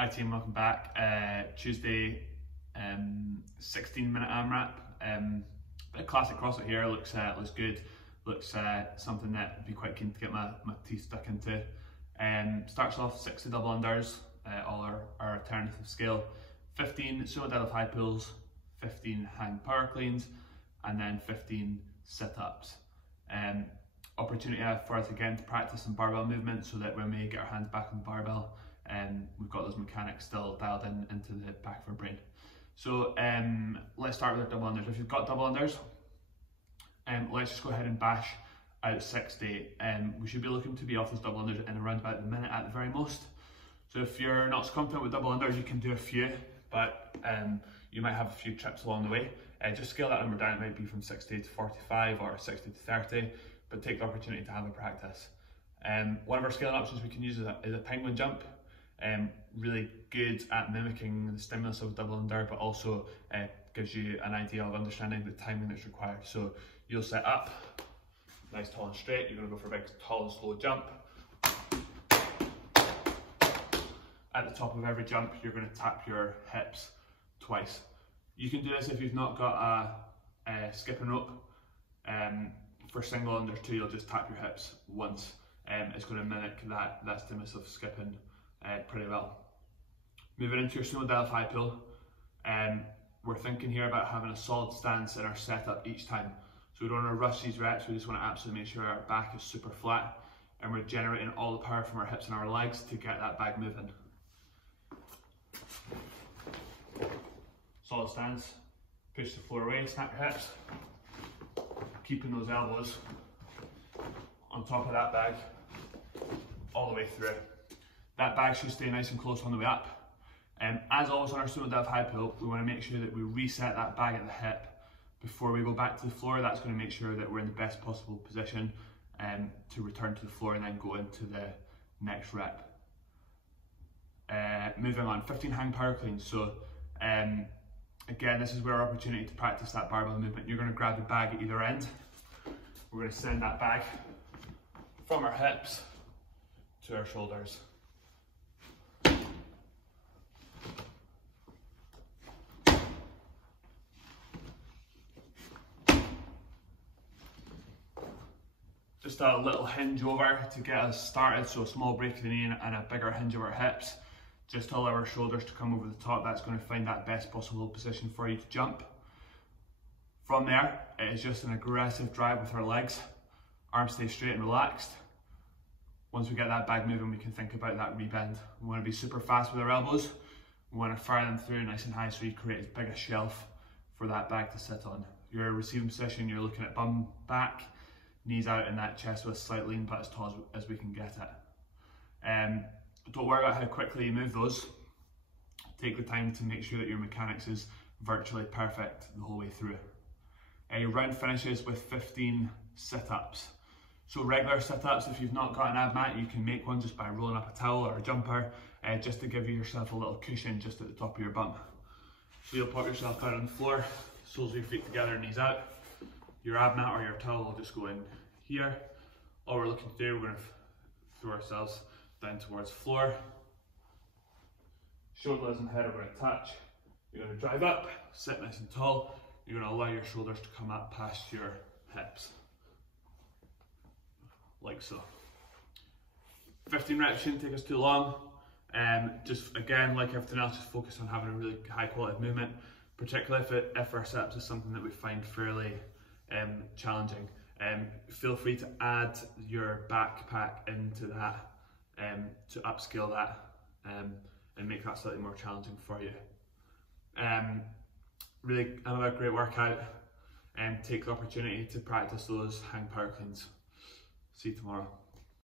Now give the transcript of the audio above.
Hi team, welcome back. Tuesday, 16-minute AMRAP. Bit of classic CrossFit here. Looks good. Looks something that I'd be quite keen to get my teeth stuck into. Starts off 60 double unders, all our alternative scale. 15 sumo deadlift high pulls, 15 hang power cleans, and then 15 sit-ups. Opportunity for us again to practice some barbell movement so that when we get our hands back on the barbell, we've got those mechanics still dialed into the back of our brain. So let's start with our double unders. If you've got double unders, let's just go ahead and bash out 60. We should be looking to be off those double unders in around about the minute at the very most. So if you're not so confident with double unders, you can do a few, but you might have a few trips along the way. Just scale that number down. It might be from 60 to 45 or 60 to 30, but take the opportunity to have a practice. One of our scaling options we can use is a penguin jump. Really good at mimicking the stimulus of a double under, but also gives you an idea of understanding the timing that's required. So you'll set up, nice tall and straight. You're going to go for a big tall and slow jump. At the top of every jump, you're going to tap your hips twice. You can do this if you've not got a skipping rope. For single unders too, you'll just tap your hips once. It's going to mimic that stimulus of skipping pretty well. Moving into your sumo deadlift high pull, we're thinking here about having a solid stance in our setup each time. So we don't want to rush these reps, we just want to absolutely make sure our back is super flat and we're generating all the power from our hips and our legs to get that bag moving. Solid stance, push the floor away, snap your hips, keeping those elbows on top of that bag all the way through. That bag should stay nice and close on the way up. As always on our sumo deadlift high pull, we want to make sure that we reset that bag at the hip before we go back to the floor. That's going to make sure that we're in the best possible position to return to the floor and then go into the next rep. Moving on, 15 hang power cleans. So again, this is where our opportunity to practice that barbell movement. You're going to grab the bag at either end. We're going to send that bag from our hips to our shoulders. Just a little hinge over to get us started, so a small break of the knee and a bigger hinge over our hips, just to allow our shoulders to come over the top. That's going to find that best possible position for you to jump. From there, it is just an aggressive drive with our legs. Arms stay straight and relaxed. Once we get that bag moving, we can think about that rebend. We want to be super fast with our elbows. We want to fire them through nice and high so you create as big a shelf for that bag to sit on. Your receiving position, you're looking at bum back, knees out in that chest with a slight lean, but as tall as we can get it. Don't worry about how quickly you move those. Take the time to make sure that your mechanics is virtually perfect the whole way through. Your round finishes with 15 sit-ups. So regular sit-ups, if you've not got an ab mat, you can make one just by rolling up a towel or a jumper, just to give yourself a little cushion just at the top of your bum. So you'll pop yourself down on the floor, soles of your feet together, knees out. Your ab mat or your towel will just go in here. All we're looking to do, we're going to throw ourselves down towards the floor. Shoulders and head are going to touch. You're going to drive up, sit nice and tall. You're going to allow your shoulders to come up past your hips, like so. 15 reps shouldn't take us too long. Just again, like everything else, just focus on having a really high quality of movement, particularly if our reps is something that we find fairly challenging. Feel free to add your backpack into that to upscale that and make that slightly more challenging for you. Really another great workout, and take the opportunity to practice those hang power cleans. See you tomorrow.